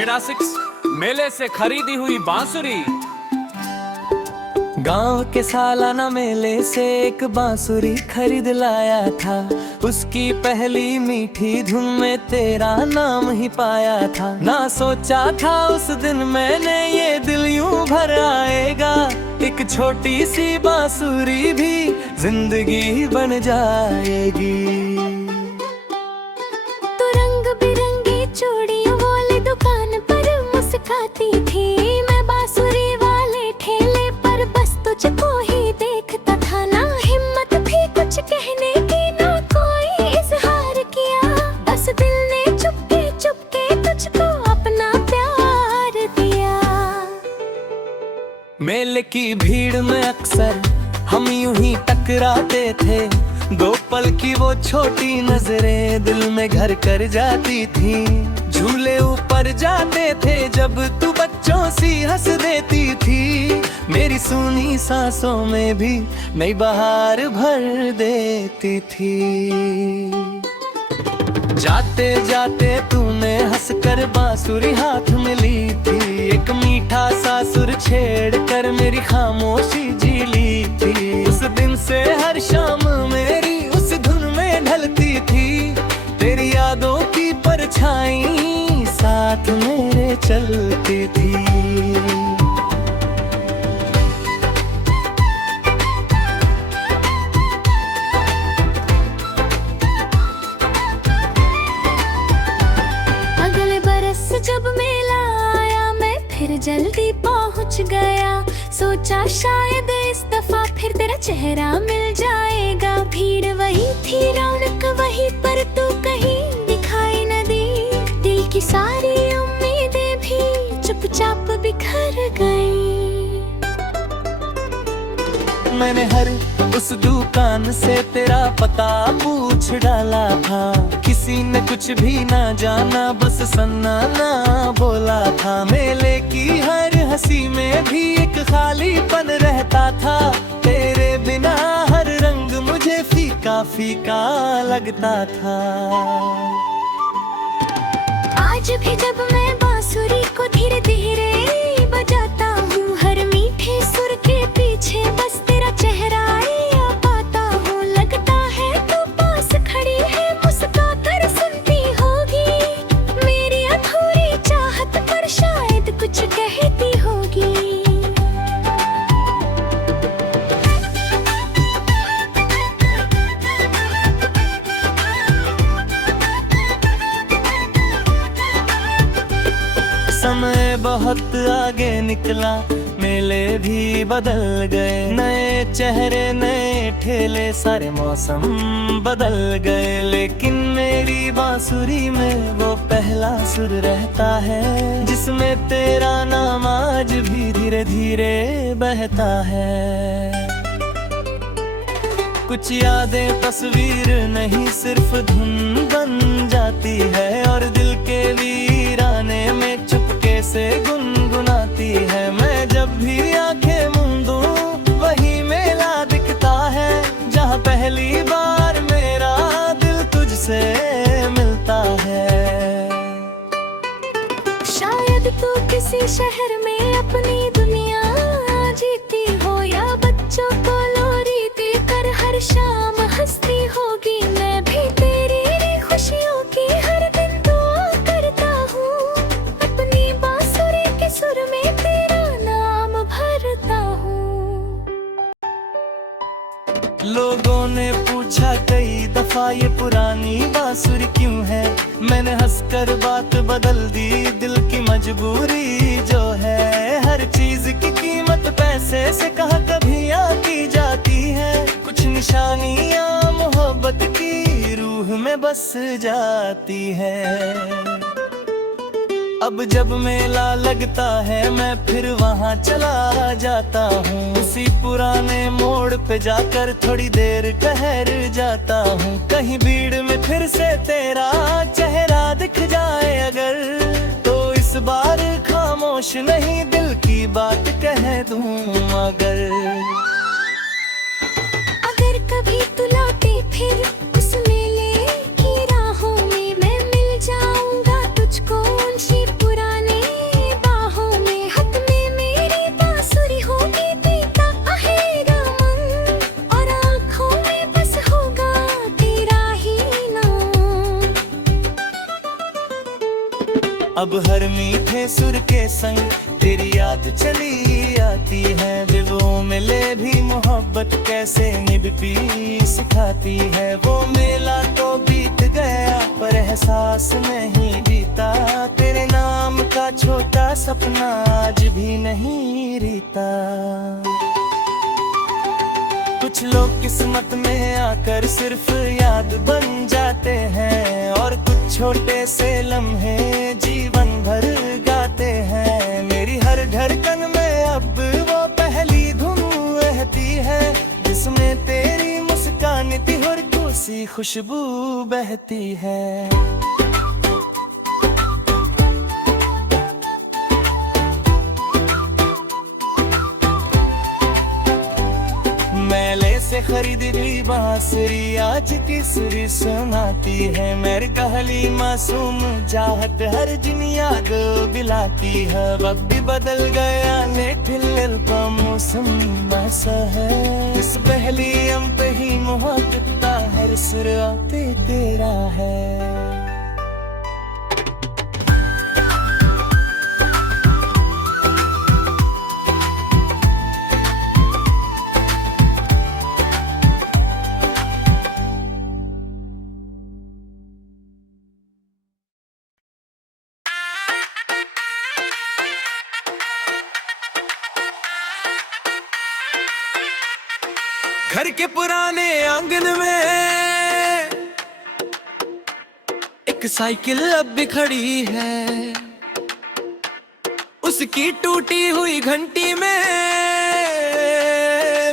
खेड़ा 6 मेले से खरीदी हुई बांसुरी। गांव के सालाना मेले से एक बांसुरी खरीद लाया था। उसकी पहली मीठी धुन में तेरा नाम ही पाया था। ना सोचा था उस दिन मैंने ये दिल यूं भर आएगा। एक छोटी सी बांसुरी भी जिंदगी बन जाएगी। तो रंग बिरंगी चूड़ियों वाली दुकान पर मुस्कुराती थी मैं। बांसुरी वाले ठेले पर बस तुझको ही देखता था। ना हिम्मत भी कुछ कहने की, ना कोई इजहार किया। बस दिल ने चुपके चुपके तुझको अपना प्यार दिया। मेले की भीड़ में अक्सर हम यूं ही टकराते थे। दो पल की वो छोटी नजरें दिल में घर कर जाती थी। झूले ऊपर जाते थे जब तू बच्चों सी हंस देती थी। मेरी सूनी सांसों में भी नई बहार भर देती थी। जाते जाते तूने हंसकर बांसुरी हाथ में ली थी। एक मीठा सा सुर छेड़ कर मेरी खामोशी जी ली थी। उस दिन से हर शाम मेरी उस धुन में ढलती थी। तेरी यादों की परछाई साथ मेरे चलती थी। जब मेला आया मैं फिर जल्दी पहुंच गया। सोचा शायद इस दफा फिर तेरा चेहरा मिल जाएगा। भीड़ वही थी, रौनक वही, पर तू कहीं दिखाई न दी। दिल की सारी उम्मीदें भी चुपचाप बिखर गई। मैंने हर उस दुकान से तेरा पता पूछ डाला था। किसी ने कुछ भी ना जाना, बस सन्ना ना बोला था। मेले की हर हंसी में भी एक खालीपन रहता था। तेरे बिना हर रंग मुझे फीका फीका लगता था। आज भी जब मैं बांसुरी को धीरे धीरे बजाता हूँ, हर मीठे सुर के पीछे बस तेरा चेहरा आ पाता हूँ। लगता है तू पास खड़ी है, मुस्कुरा कर सुनती होगी मेरी अधूरी चाहत पर शायद कुछ कहती होगी। समय बहुत आगे निकला, मेले भी बदल गए। नए चेहरे नए ठेले, सारे मौसम बदल गए। लेकिन मेरी बांसुरी में वो पहला सुर रहता है, जिसमें तेरा नाम आज भी धीरे धीरे बहता है। कुछ यादें तस्वीर नहीं, सिर्फ धुन बन जाती है। और दिल के वीराने में चुपके से गुनगुनाती है। मैं जब भी आंखें मूंदूं वही मेला दिखता है, जहाँ पहली बार मेरा दिल तुझसे मिलता है। शायद तू किसी शहर में अपनी दुनिया जीती हो, या बच्चों को लोरी देकर हर शाम हंसती होगी। मैं भी तेरी खुशियों की हर दिन दुआ करता हूँ। अपनी बांसुरी के सुर में तेरा नाम भरता हूँ। लोगों ने पूछा कई दफा ये पुरानी बांसुरी क्यों है। मैंने हंसकर बात बदल दी, दिल की मजबूरी जो है। हर चीज की कीमत पैसे से कहा कभी आती जाती है। कुछ निशानियां मोहब्बत की रूह में बस जाती है। अब जब मेला लगता है मैं फिर वहाँ चला जाता हूँ। उसी पुराने मोड़ पे जाकर थोड़ी देर ठहर जाता हूँ। कहीं भीड़ में फिर से तेरा चेहरा दिख जाए अगर, तो इस बार खामोश नहीं दिल की बात कह दूँ अगर। अगर कभी तू लौटे फिर उस मेले की राहों में, मैं मिल जाऊंगा तुझको उनसी पुराने अब हर मीठे सुर के संग तेरी याद चली आती है। दिलों में ले भी मोहब्बत कैसे निभती सिखाती है। वो मेला तो बीत गया पर एहसास नहीं बीता। तेरे नाम का छोटा सपना आज भी नहीं रीता। कुछ लोग किस्मत में आकर सिर्फ याद बन जाते हैं और कुछ छोटे से लम्हे जीवन भर गाते हैं। मेरी हर धड़कन में अब वो पहली धुन रहती है जिसमें तेरी मुस्कान थी और कोसी खुशबू बहती है। मेले से खरीदी हुई बांसुरी आज किसरी सुनाती है। मेरे कहली मासूम चाहत हर जिन याद दिलाती है। वक्त भी बदल गया लेकिन का मौसम ऐसा है। इस पहली हम पे ही मोहब्बत हर सुर पे तेरा है। घर के पुराने आंगन में एक साइकिल अब भी खड़ी है। उसकी टूटी हुई घंटी में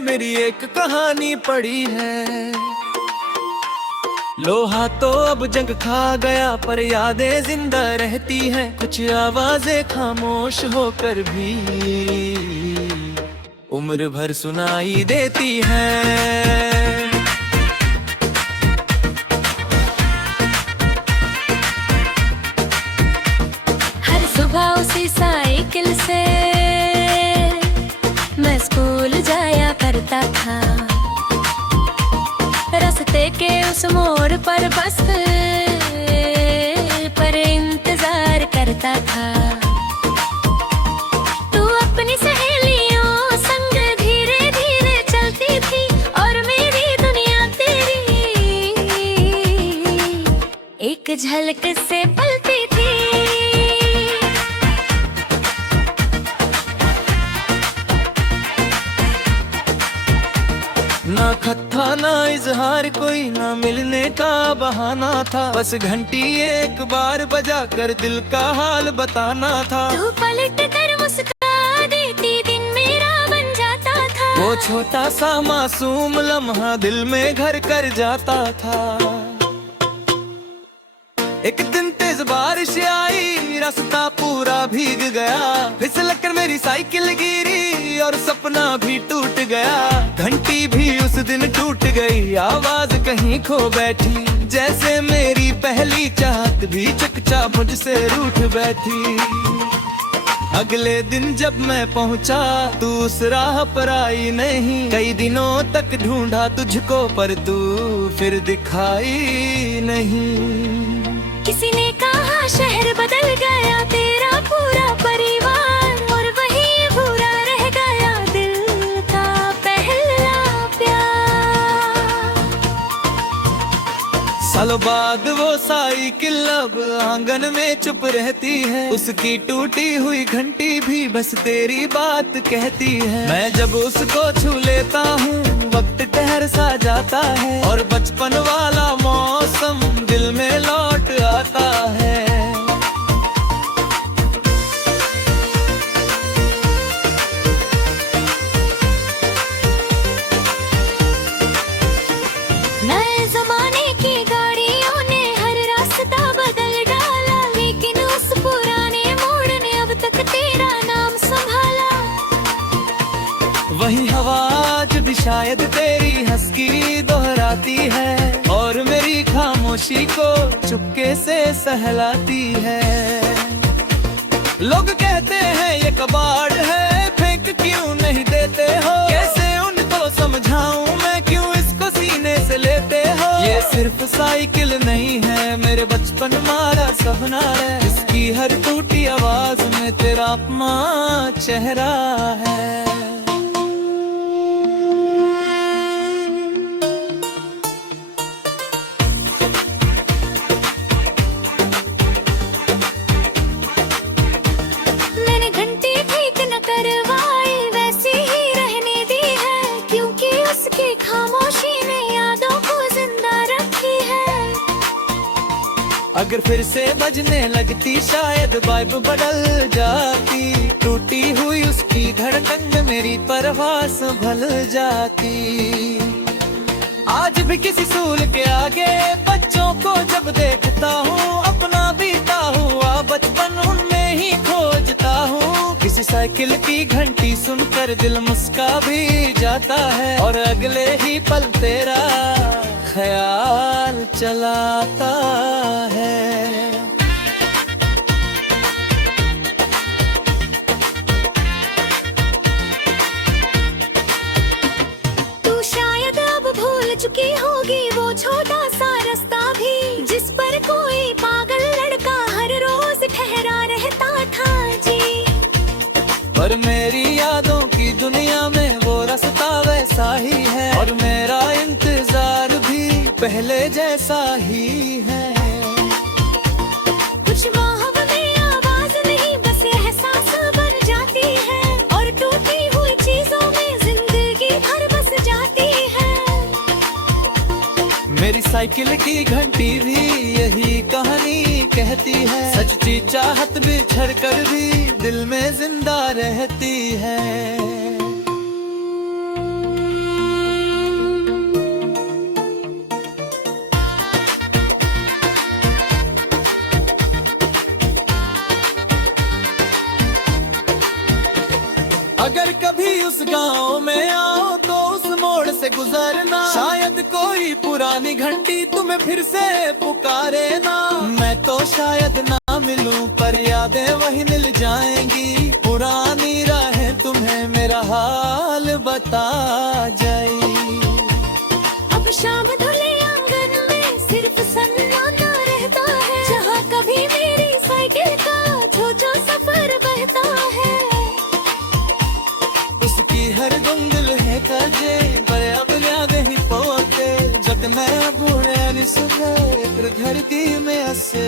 मेरी एक कहानी पड़ी है। लोहा तो अब जंग खा गया पर यादें जिंदा रहती हैं। कुछ आवाजें खामोश होकर भी उम्र भर सुनाई देती है। हर सुबह उसी साइकिल से मैं स्कूल जाया करता था। रास्ते के उस मोड़ पर बस पर इंतजार करता था। तू अपनी सहेलियों संग धीरे धीरे चलती थी और मेरी दुनिया तेरी एक झलक से पलती थी। ना खत था ना इजहार कोई ना मिलने का बहाना था। बस घंटी एक बार बजा कर दिल का हाल बताना था। तू पलट कर मुस्कुरा देती दिन मेरा बन जाता था। वो छोटा सा मासूम लम्हा दिल में घर कर जाता था। एक दिन तेज बारिश आई रास्ता पूरा भीग गया। फिसल कर मेरी साइकिल गिरी और सपना भी टूट गया। घंटी भी उस दिन टूट गई आवाज कहीं खो बैठी। जैसे मेरी पहली चाहत भी चकचा मुझसे रूठ बैठी। अगले दिन जब मैं पहुंचा तू उस राह पर आई नहीं। कई दिनों तक ढूंढा तुझको पर तू फिर दिखाई नहीं। किसी ने कहा शहर बदल गया तेरा पूरा परिवार और वही पूरा रह गया दिल का पहला प्यार। सालों बाद वो साइकिल अब आंगन में चुप रहती है। उसकी टूटी हुई घंटी भी बस तेरी बात कहती है। मैं जब उसको छू लेता हूँ वक्त ठहर सा जाता है और बचपन वाला मौसम दिल में लौट आता है। नए जमाने की गाड़ियों ने हर रास्ता बदल डाला लेकिन उस पुराने मोड़ ने अब तक तेरा नाम संभाला। वही हवा आज भी शायद तेरी हंसकी दोहराती है और मेरी खामोशी को चुपके से सहलाती है। लोग कहते हैं ये कबाड़ है फेंक क्यों नहीं देते हो। कैसे उनको समझाऊं मैं क्यों इसको सीने से लेते करते हो। ये सिर्फ साइकिल नहीं है, मेरे बचपन मारा सपना है। इसकी हर टूटी आवाज में तेरा अपना चेहरा है। मैंने घंटी ठीक न करवाई, वैसी ही रहने दी है, क्योंकि उसकी खामोशी ने यादों को जिंदा रखी है। अगर फिर से बजने लगती शायद वाइब बदल जाती। टूटी हुई उसकी धड़कन में मेरी परवाह संभल जाती। आज भी किसी सूल के आगे बच्चों को जब देखता हूँ, अपना बीता हुआ बचपन उनमें ही खोजता हूँ। किसी साइकिल की घंटी सुनकर दिल मुस्का भी जाता है, और अगले ही पल तेरा ख्याल चलाता है। तू शायद अब भूल चुकी होगी वो छोटा सा रास्ता भी, जिस पर कोई पागल लड़का हर रोज ठहरा रहता था जी। पर मेरी यादों की दुनिया में वो रास्ता वैसा ही है, और मेरा इंतजार भी पहले जैसा ही है। कुछ बाहों में आवाज नहीं, बस एहसास बन जाती है, और टूटी हुई चीजों में जिंदगी भर बस जाती है। मेरी साइकिल की घंटी भी यही कहानी कहती है। सच्ची चाहत बिछड़ कर भी दिल में जिंदा रहती है। अगर कभी उस गांव में आओ तो उस मोड़ से गुजरना, शायद कोई पुरानी घंटी तुम्हें फिर से पुकारे ना। मैं तो शायद ना मिलूं पर यादें वही मिल जाएंगी। पुरानी राहें तुम्हें मेरा हाल बता जाए। अब शाम धुले आंगन में सिर्फ सन्नाटा रहता है, जहाँ कभी मेरी साइकिल का छोटा सफर बहता है। उसकी हर गुंगल है काजे पर अब यादें ही पोते। जब मैं बूढ़े निसुने फिर धरती में असे